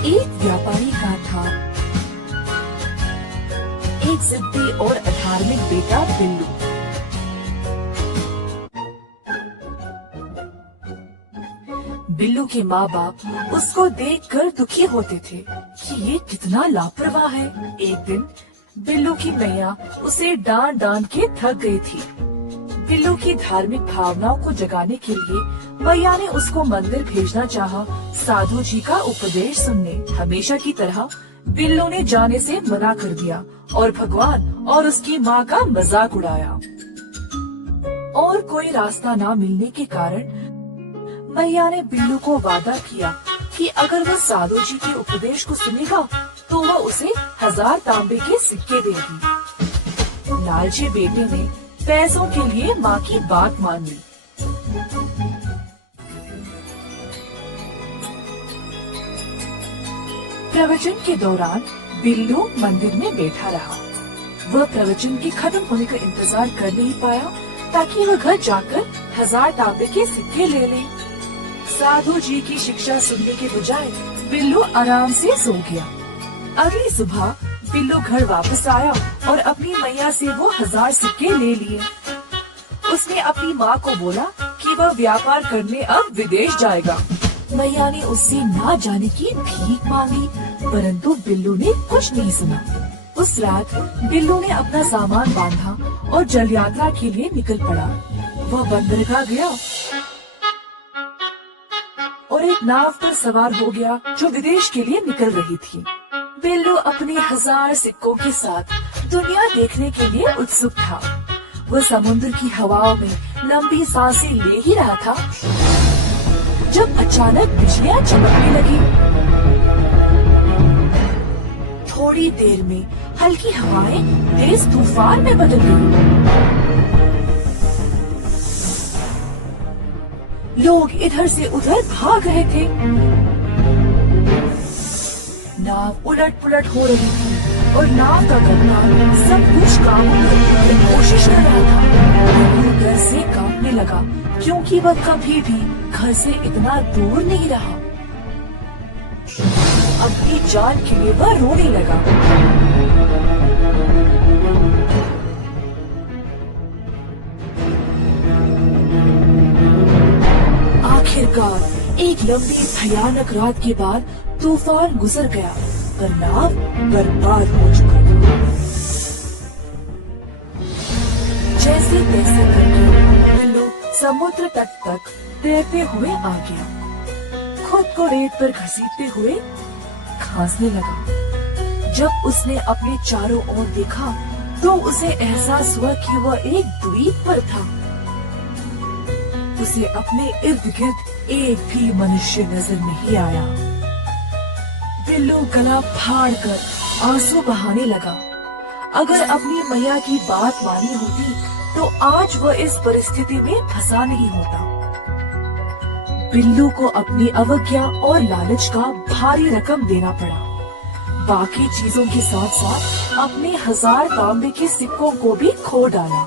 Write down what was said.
एक व्यापारी का था एक जिद्दी और अधार्मिक बेटा बिल्लू। बिल्लू के माँ बाप उसको देखकर दुखी होते थे कि ये कितना लापरवाह है। एक दिन बिल्लू की मैया उसे डांट डांट के थक गई थी। बिल्लू की धार्मिक भावनाओं को जगाने के लिए मैया ने उसको मंदिर भेजना चाहा, साधु जी का उपदेश सुनने। हमेशा की तरह बिल्लू ने जाने से मना कर दिया और भगवान और उसकी माँ का मजाक उड़ाया। और कोई रास्ता न मिलने के कारण मैया ने बिल्लू को वादा किया कि अगर वह साधु जी के उपदेश को सुनेगा तो वह उसे 1000 तांबे के सिक्के देगी। लालची बेटे ने पैसों के लिए माँ की बात मान ली। प्रवचन के दौरान बिल्लू मंदिर में बैठा रहा। वह प्रवचन के खत्म होने का इंतजार कर नहीं पाया ताकि वह घर जाकर 1000 तांबे के सिक्के ले ले। साधु जी की शिक्षा सुनने के बजाय बिल्लू आराम से सो गया। अगली सुबह बिल्लू घर वापस आया और अपनी मैया से वो 1000 सिक्के ले लिए। उसने अपनी माँ को बोला कि वह व्यापार करने अब विदेश जाएगा। मैया ने उससे ना जाने की भीख मांगी, परंतु बिल्लू ने कुछ नहीं सुना। उस रात बिल्लू ने अपना सामान बांधा और जल यात्रा के लिए निकल पड़ा। वह बंदरगाह गया और एक नाव पर सवार हो गया जो विदेश के लिए निकल रही थी। बिल्लू अपने 1000 सिक्कों के साथ दुनिया देखने के लिए उत्सुक था। वह समुद्र की हवाओं में लंबी सांसें ले ही रहा था जब अचानक बिजलियां चमकने लगी। थोड़ी देर में हल्की हवाएं तेज तूफान में बदल गई। लोग इधर से उधर भाग रहे थे। नाव उलट पुलट हो रही थी और नाव का कप्तान सब कुछ काबू करने की कोशिश कर रहा था। बिल्लू डर से कांपने लगा क्योंकि वह कभी भी घर से इतना दूर नहीं रहा। अपनी जान के लिए वह रोने लगा। आखिरकार एक लंबी भयानक रात के बाद तूफान गुजर गया पर नाव बर्बाद हो चुका था। जैसे तैसे करके बिल्लू समुद्र तट तक तैरते हुए आ गया। खुद को रेत पर घसीटते हुए खांसने लगा। जब उसने अपने चारों ओर देखा तो उसे एहसास हुआ कि वह एक द्वीप पर था। उसे अपने इर्द गिर्द एक भी मनुष्य नजर नहीं आया। बिल्लू गला फाड़ कर आंसू बहाने लगा। अगर अपनी मैया की बात मानी होती तो आज वह इस परिस्थिति में फंसा नहीं होता। बिल्लू को अपनी अवज्ञा और लालच का भारी रकम देना पड़ा। बाकी चीजों के साथ साथ अपने 1000 तांबे के सिक्कों को भी खो डाला।